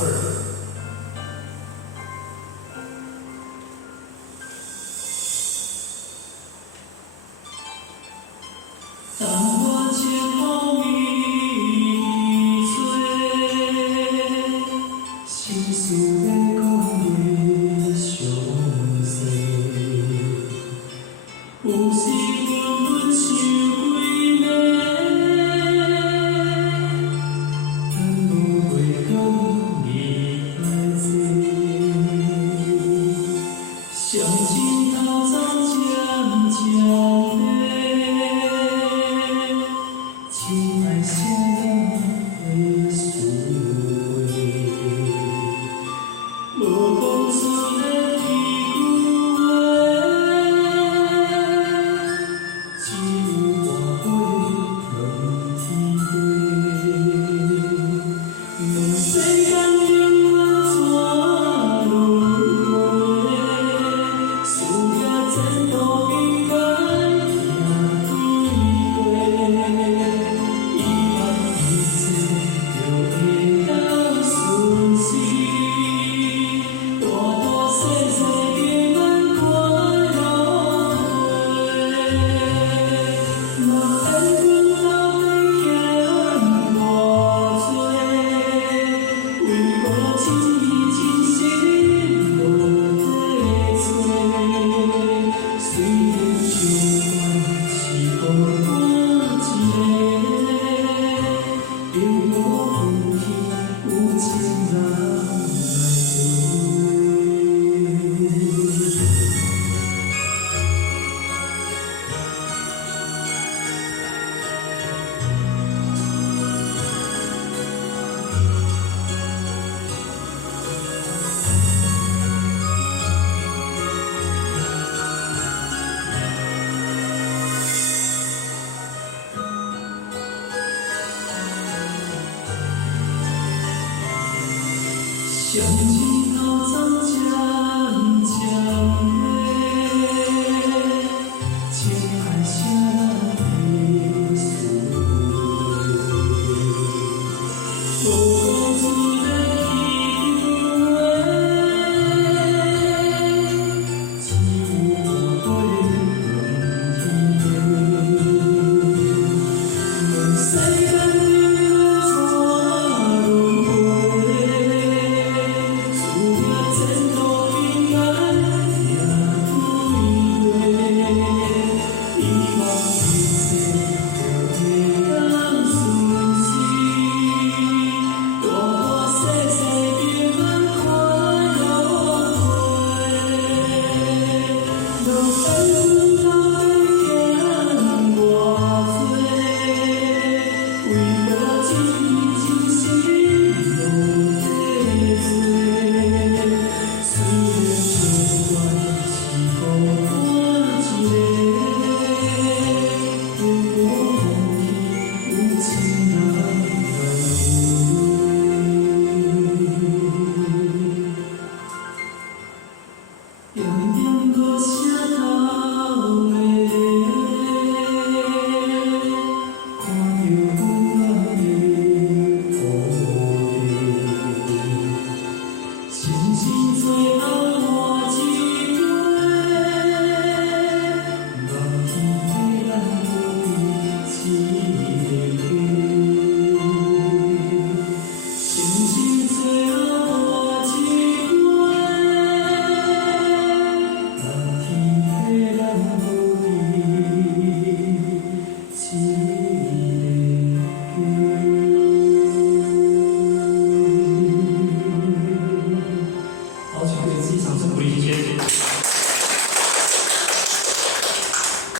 辈儿。当我前后已醉，心事要讲袂详细。有时阮想几暝，等无月光离开这，伤心头早渐渐地，情爱谁人会思维？无讲出的一句话，只有换花问天地。问世间永远怎轮回？思念前途应该行对过。希望一切就会当顺时，大大细细平安快乐过。莫怨阮后底欠偌多，为何情义真心无底找？虽然相关是孤单一个，并无分去有情人来陪。相信。